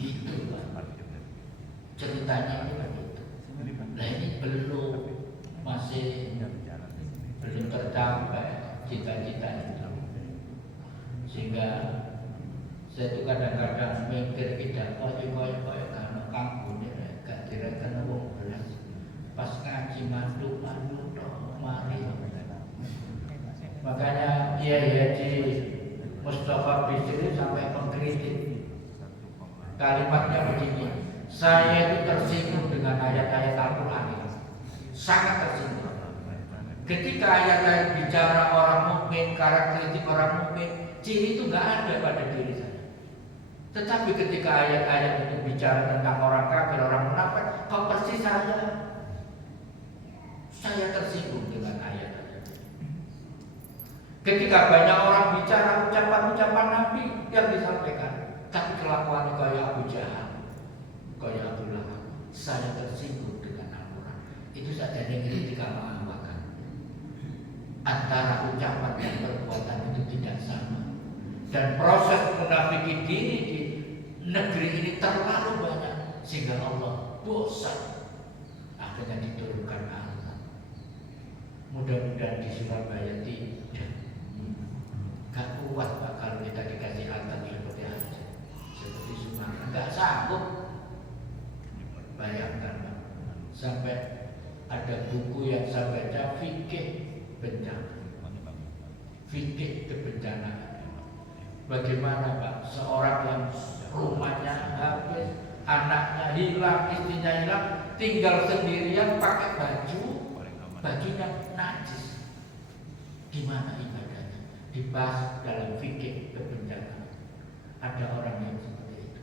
Gitu Pak. Ceritanya ini begitu. Nah ini belum tercapai cita-cita itu. Sehingga saya itu kadang-kadang mikir tidak koyo kampung ini gak direken wong belas. Pas ngaji mandu toh mari. Makanya Kiai Haji Mustafa Bisri sampai mengkritik. Kalimatnya begini, saya itu tersinggung dengan ayat-ayat Al-Quran ini, sangat tersinggung. Ketika ayat-ayat bicara orang mukmin, karakteristik orang mukmin, ciri itu nggak ada pada diri saya. Tetapi ketika ayat-ayat itu bicara tentang orang kafir, orang munafik, kok persis saya tersinggung dengan ayat-ayat. Ketika banyak orang bicara ucapan-ucapan Nabi yang disampaikan, tapi kelakuannya kayak Abu Jahal, kayak Abu Lahab, saya tersinggung dengan Al-Quran. Itu saja yang ketika mengamalkan. Antara ucapan dan perbuatan itu tidak sama. Dan proses munafiki diri di negeri ini terlalu banyak sehingga Allah bosan. Akhirnya diturunkan azab. Mudah-mudahan di Surabaya tidak. Gak kuat Pak kalau kita dikasih azab seperti aja. Seperti Sumatera, nggak sanggup. Bayangkan Pak, sampai ada buku yang saya baca, fikih bencana, fikih kebencanaan. Bagaimana Pak, seorang yang rumahnya habis, anaknya hilang, istrinya hilang, tinggal sendirian pakai bajunya najis. Di mana ibadahnya? Dibahas dalam fikih kebencanaan. Ada orang yang seperti itu,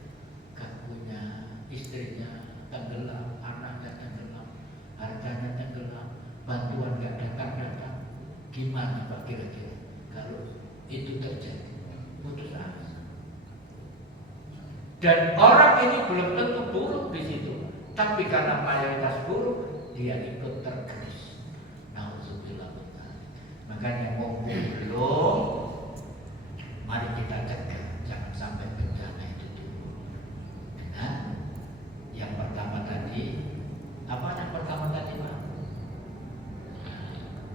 gak punya, istrinya tenggelam, anaknya tenggelam, hartanya tenggelam, bantuan gak datang. Gimana Pak kira-kira kalau itu terjadi? Putus asa. Dan orang ini belum tentu buruk di situ, tapi karena mayoritas buruk, dia ikut tergerus. Nauzubillah. Makanya mumpung belum, mari kita cegah, jangan sampai bencana itu timbul. Dengan yang pertama tadi, apa yang pertama tadi Pak?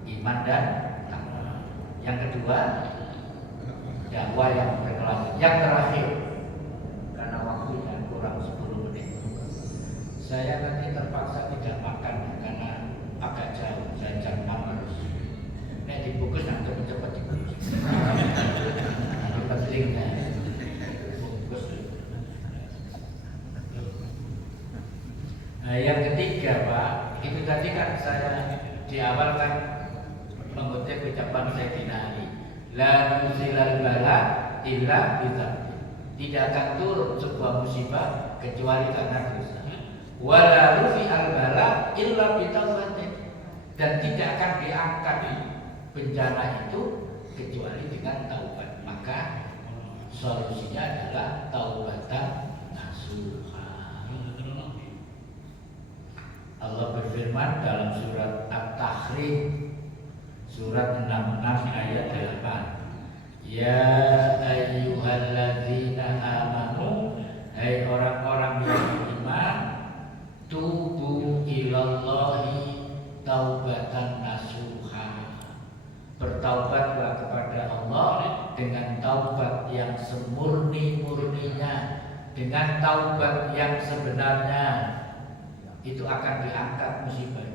Iman dan takwa. Yang kedua, dakwah yang berkelanjutan. Yang terakhir, karena waktunya kurang 10 menit, saya nanti terpaksa tidak makan karena agak jauh, saya jam 6 harus. Nek dibungkus nanti cepat dibungkus. Nanti pentingnya bungkus. Nah, yang ketiga Pak, itu tadi kan saya di awal kan mengutip ucapan Sayyidina Ali, la nuzilal bala illa bidzambi. Tidak akan turun sebuah musibah kecuali karena dosa. Wala rufi'al bala illa bitaubatin. Dan tidak akan diangkat bencana itu kecuali dengan taubat. Maka solusinya adalah taubatan nasuha. Allah berfirman dalam surat At-Tahrim surat 66 ayat 8. Ya ayyuhalladzina amanu, hai orang-orang yang beriman, tubu ilallahi taubatan nasuha. Bertaubatlah kepada Allah dengan taubat yang semurni-murninya, dengan taubat yang sebenarnya. Itu akan diangkat musibah.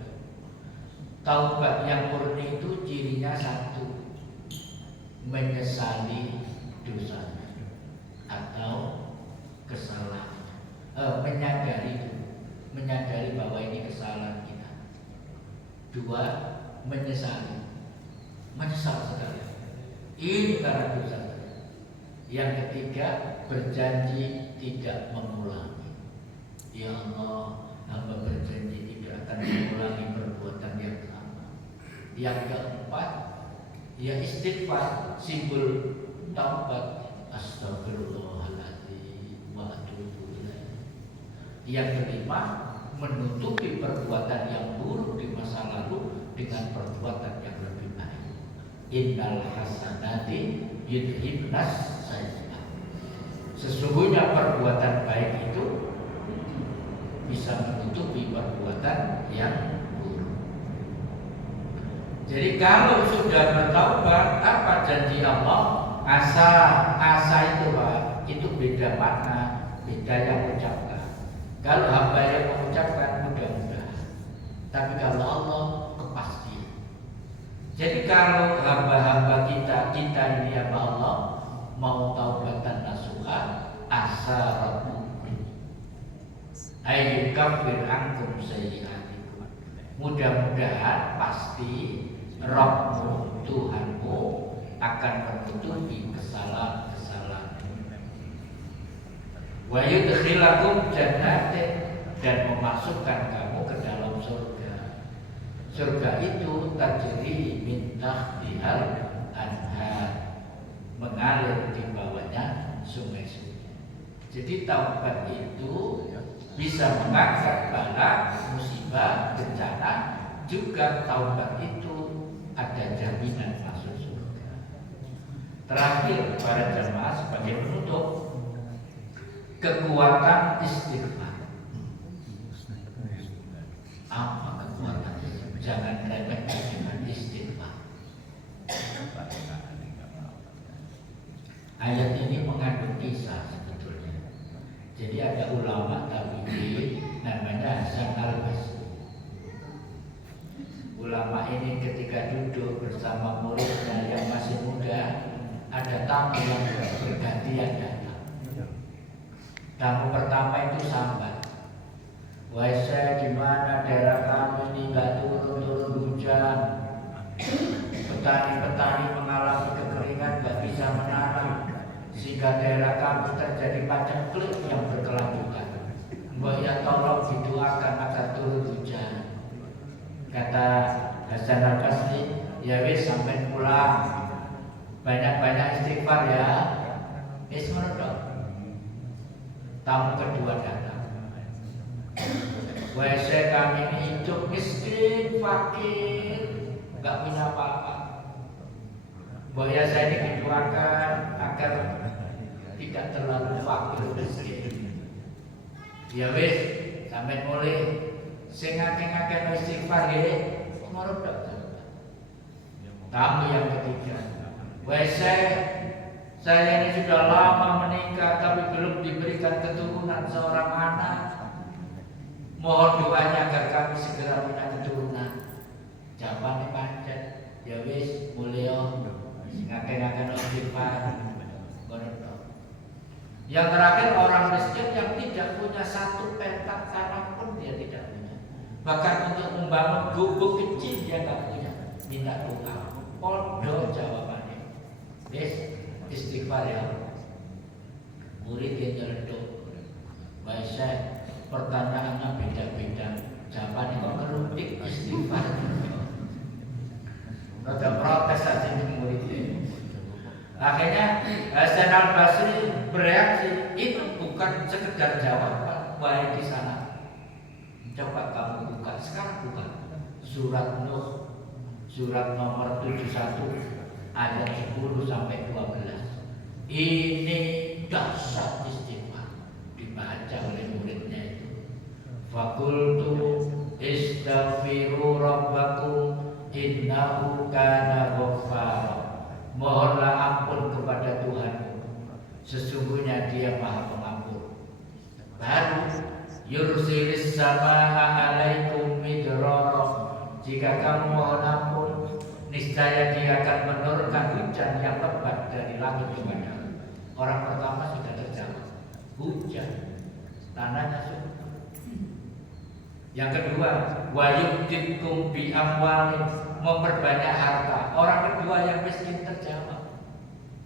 Taubat yang murni itu cirinya satu, menyesali dosanya atau kesalahan, menyadari bahwa ini kesalahan kita. Dua, menyesal sekali, ini karena dosa. Yang ketiga, berjanji tidak mengulangi. Ya Allah, hamba berjanji tidak akan mengulangi perbuatan yang sama. Yang keempat, ya istighfar, simbol taubat. Astagfirullahaladzim wa atubu ilaih. Yang kelima, menutupi perbuatan yang buruk di masa lalu dengan perbuatan yang lebih baik. Innal hasanati yudhibnas sayyi'at. Sesungguhnya perbuatan baik itu bisa menutupi perbuatan yang buruk. Jadi kalau sudah bertaubat, apa janji Allah? Asa itu Pak, itu beda makna, beda yang mengucapkan. Kalau hamba yang mengucapkan mudah-mudahan, tapi kalau Allah kepastian. Jadi kalau hamba-hamba kita ini hamba Allah mau taubatan nasuha, asa rabbukum ayyukaffir ankum sayyi'atikum. Mudah-mudahan pasti Rabbmu, Tuhanmu akan menutupi kesalahan-kesalahan. Wa yudkhilakum jannatin, dan memasukkan kamu ke dalam surga. Surga itu tajri min tahtihal anhar, mengalir di bawahnya sungai-sungai. Jadi taubat itu bisa mengangkat bala, musibah, bencana. Juga taubat itu ada jaminan masuk surga. Terakhir, para jemaah sebagai penutup, kekuatan istighfar. Apa kekuatan? Jangan remehkan dengan istighfar. Ayat ini mengandung kisah sebetulnya. Jadi ada ulama tabi'in namanya Hasan al-Basri. Ulama ini ketika duduk bersama muridnya yang masih muda, ada tamu yang bergantian datang. Tamu pertama itu sambat. Wahai saya, di mana daerah kami ini nggak turun hujan. Petani-petani mengalami kekeringan, nggak bisa menanam, sehingga daerah kami terjadi paceklik yang berkelanjutan. Mbak ya tolong didoakan agar turun hujan. Kata Hasan al-Basri, ya wis sampai pulang, banyak-banyak istighfar ya. Wis menurut. Tamu kedua datang. Wahai saya, kami ini hidup miskin, fakir, nggak punya apa-apa. Bahwa saya ini didoakan agar tidak terlalu fakir miskin. Ya wis sampai mulai. Sing akeh-akeh istighfar nggih, ngorok tok. Tamu yang ketiga. Wahai saya ini sudah lama menikah tapi belum diberikan keturunan seorang anak. Mohon doanya agar kami segera punya keturunan. Jawabane pancet, ya wis mulya sing akeh-akeh istighfar. Ngorok tok. Yang terakhir, orang miskin yang tidak punya satu petak tanah pun dia tidak punya. Bahkan untuk membangun gubuk kecil dia nggak punya, minta doa. Podo jawabannya. Wis istighfar ya. Murid yang nyeletuk. Baik saya, pertanyaannya beda-beda. Jawabannya kok ngeruntik istighfar. Rada protes Akhirnya Hasan al-Basri bereaksi, itu bukan sekedar jawaban, wahai di sana. Coba kamu buka, sekarang buka surat Nuh, surat nomor 71 ayat 10 sampai 12. Ini dasar istighfar dibaca oleh muridnya itu. Fakultu istaghfiru rabbakum innahu kana ghaffara. Mohonlah ampun kepada Tuhan, sesungguhnya Dia Maha Pengampun. Baru yursilis samaa alaikum midrara. Jika kamu mohon ampun, niscaya Dia akan menurunkan hujan yang lebat dari langit kepadamu. Orang pertama sudah terjawab, hujan, tanahnya subur. Yang kedua, wa yumditkum bi amwalin, memperbanyak harta. Orang kedua yang miskin terjawab,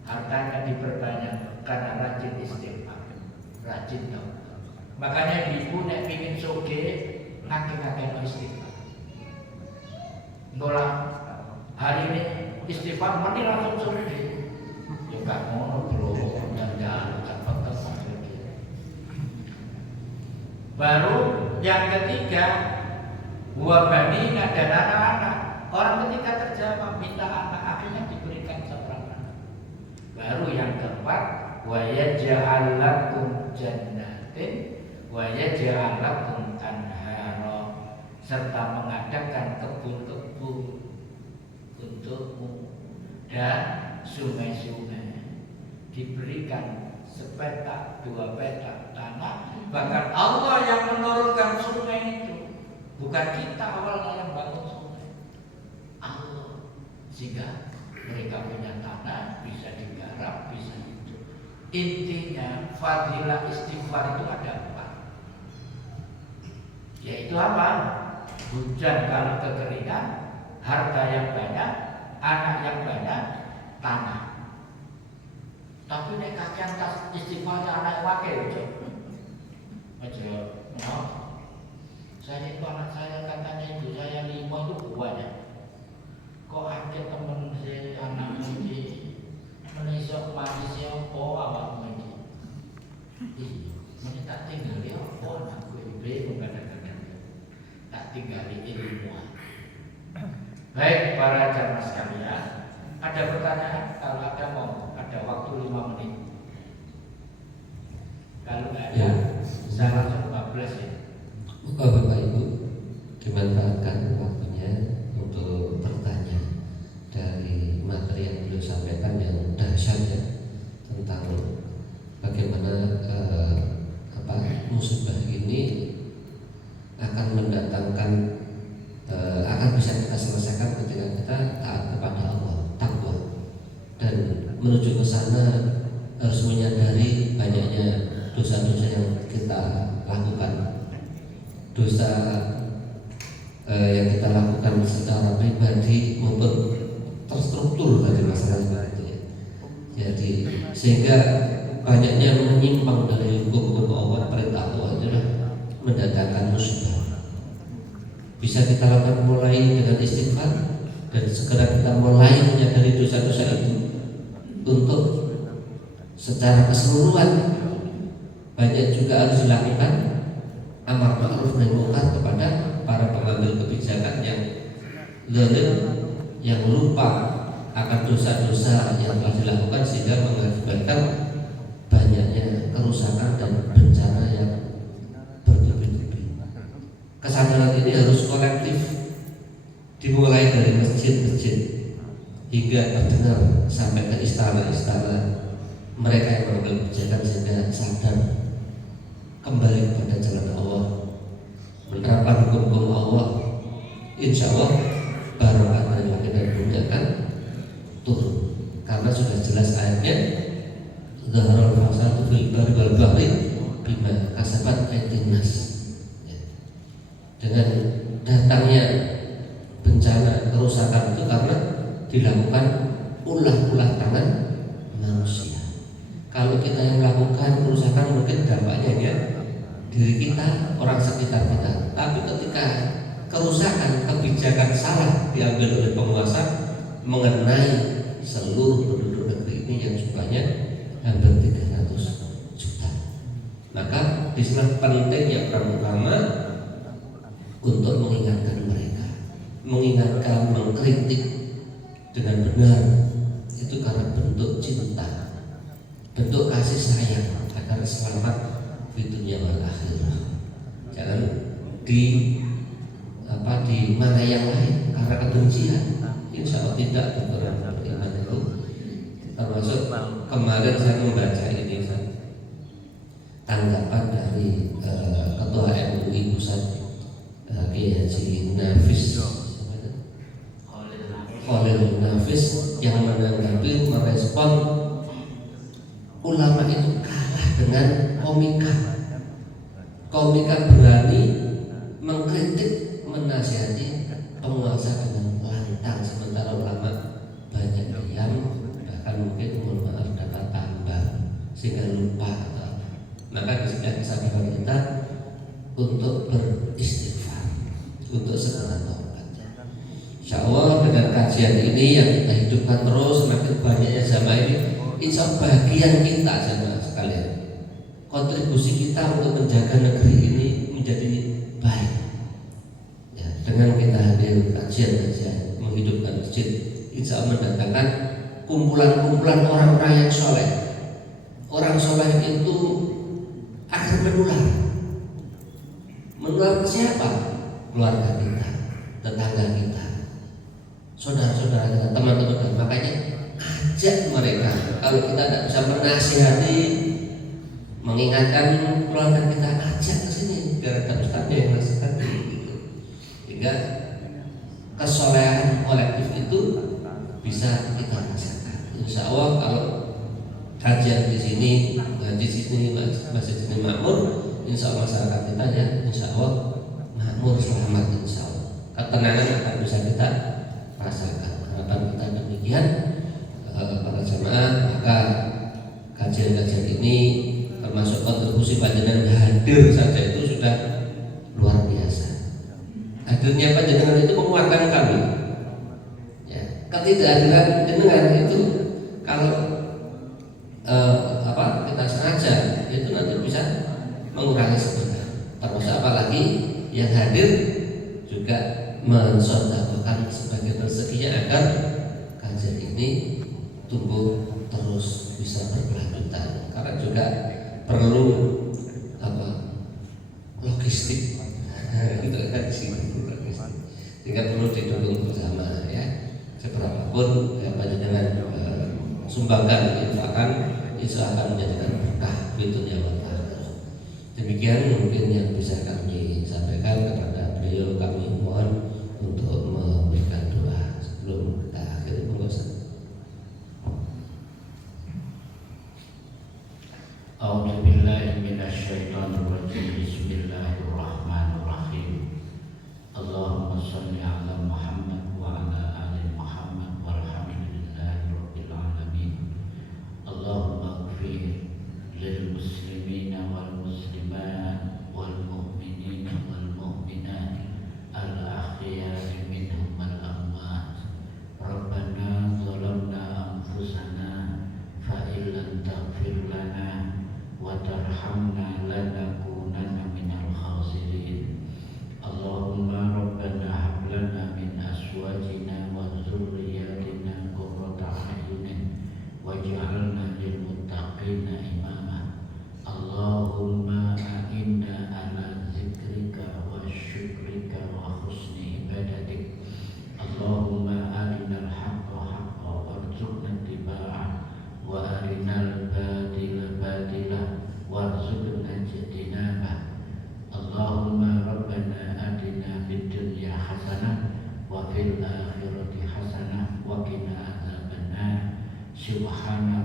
hartanya diperbanyak karena rajin istighfar, rajin taubat. Makanya ibu nek pingin soge ngake-ngake istighfar. Nolak hari ini istighfar mati langsung soge. Ya gak ngono bro, jangan cepet soge. Baru yang ketiga, wabanina dan anak-anak. Orang ketika terjawab minta anak, akhirnya diberikan seorang anak. Baru yang keempat, wa yaj'al lakum jannatin wa yaj'al lakum anhara, serta mengadakan kebun-kebun untukmu dan sungai-sungai. Diberikan sepetak, 2 petak tanah, bahkan Allah yang menurunkan sungai itu, bukan kita awalnya yang bangun sungai, Allah. Sehingga mereka punya tanah, bisa digarap, bisa hidup. Intinya fadilah istighfar itu ada 4, yaitu apa? Hujan kalau kekeringan, harta yang banyak, anak yang banyak, tanah. Tapi nek kakean tas istighfar anak wakil aja. Aja, no. Saya itu anak saya katanya ibu saya 5 itu banyak. Kok ada temen saya anak ini menisok manusia apa awakmu iki? Ih, mene tak tinggali apa anakku ibu kadang-kadang. Tak tinggali ilmuwan. Baik para jamaah sekalian, ada pertanyaan? Kalau ada mau, ada waktu 5 menit. Kalau nggak ada, saya langsung 14 ya. Bapak Ibu, dimanfaatkan waktunya untuk bertanya dari materi yang beliau sampaikan yang dahsyat ya, tentang bagaimana musibah ini akan mendatangkan akan bisa kita selesaikan ketika kita taat kepada Allah, takwa, dan menuju ke sana harus menyadari banyaknya dosa-dosa yang kita lakukan. Dosa yang kita lakukan secara pribadi maupun terstruktur dari masalah itu ya. Jadi sehingga banyaknya menyimpang dari hukum-hukum Allah, perintah Allah adalah mendatangkan musibah. Bisa kita lakukan mulai dengan istighfar dan segera kita mulai menyadari dosa-dosa itu untuk secara keseluruhan. Banyak juga harus dilakukan amar ma'ruf nahi munkar kepada para pengambil kebijakan yang zalim, yang lupa akan dosa-dosa yang telah dilakukan sehingga mengakibatkan banyaknya kerusakan dan bencana yang bertubi-tubi. Kesadaran ini harus kolektif, dimulai dari masjid-masjid hingga terdengar sampai ke istana-istana mereka yang mengambil kebijakan sehingga sadar kembali kepada jalan Allah, menerapkan hukum-hukum Allah. Insya Allah barokah dari langit dan bumi akan turun, karena sudah jelas ayatnya, zaharul fasadu fil barri wal bahri bima kasabat aydin nas. Dengan datangnya bencana kerusakan itu karena dilakukan ulah-ulah tangan manusia. Kalau kita yang melakukan kerusakan mungkin dampaknya ya diri kita, orang sekitar kita. Tapi ketika kerusakan, kebijakan salah diambil oleh penguasa mengenai seluruh penduduk negeri ini, kopi yang jumlahnya hampir 300 juta. Maka disinilah pentingnya peran utama untuk mengingatkan mereka, mengingatkan, mengkritik dengan benar, itu karena bentuk cinta, bentuk kasih sayang agar selamat di dunia wal akhirah. Jangan di mana yang lain karena kebencian. Insya Allah tidak, betul beriman itu. Termasuk kemarin saya membaca ini tanggapan dari Ketua MUI Pusat Kiai Haji Nafis Khalil Nafis yang menanggapi, merespon ulama itu kalah dengan komika berani mengkritik, menasihati penguasa dengan lantang, sementara ulama banyak diam, bahkan mungkin mohon maaf dapat tambah sehingga lupa. Maka disini kesadaran kita untuk beristighfar, untuk segera taubat. Insya Allah dengan kajian ini yang kita hidupkan terus, semakin banyaknya jamaah ini, insya Allah bagian kita jamaah sekalian, kontribusi kita untuk menjaga negeri ini menjadi baik. Ya, dengan kita hadir kajian menghidupkan masjid, insya Allah mendatangkan kumpulan-kumpulan orang-orang yang soleh. Orang soleh itu akan menular ke siapa? Keluarga kita, tetangga kita, saudara-saudara kita, teman-teman kita. Makanya ajak mereka. Kalau kita tidak bisa menasihati, mengingatkan keluarga kita, ajak ke sini biar ada ustadznya yang nasihati gitu. Sehingga kesolehan kolektif itu bisa kita rasakan. Insya Allah kalau kajian di sini, masjid ini makmur, insya Allah masyarakat kita ya, insya Allah makmur, selamat, insya Allah. Ketenangan akan bisa kita rasakan. Harapan kita demikian para jemaah. Maka kajian-kajian ini termasuk kontribusi panjenengan hadir saja itu sudah luar biasa. Hadirnya panjenengan itu menguatkan kami. Ya, ketidakhadiran jenengan itu kalau kita sengaja itu nanti bisa mengurangi sebenarnya. Termasuk apalagi yang hadir juga mensedekahkan sebagai rezekinya agar kajian ini tumbuh terus bisa berkelanjutan. Karena juga perlu logistik untuk kajian logistik, sehingga perlu didukung bersama ya. Seberapapun panjenengan sumbangkan, infakkan, insya Allah akan menjadikan berkah di dunia wal akhirah. Demikian mungkin yang bisa kami sampaikan kepada beliau. Kami mohon untuk memberikan doa sebelum kita akhiri pembahasan. A'udzu billahi minasyaitonir rajim. Bismillahirrahmanirrahim. Allahumma shalli ala Muhammad wa ala ali Muhammad walhamdulillahi rabbil alamin. Allahumma ighfir lil muslimina wal muslimat wal mu'minina wal mu'minat al ahya'i minhum wal amwat. Rabbana zalamna anfusana fa illam taghfir lana wa tarhamna lanakunanna minal khasirin. Allahumma rabbana hab lana min azwajina wa dhurriyyatina qurrata a'yunin waj'alna lil muttaqina imama. Allahumma a'inna ala zikrika wa syukrika wa husni ibadatik. Allahumma arinal haqqa haqqa warzuqna ittiba'ah wa arinal batila batila warzuqna ijtinabah. Allahumma rabbana atina fid dunya hasanah wa fil akhirati hasanah wa qina adzabannar. Subhana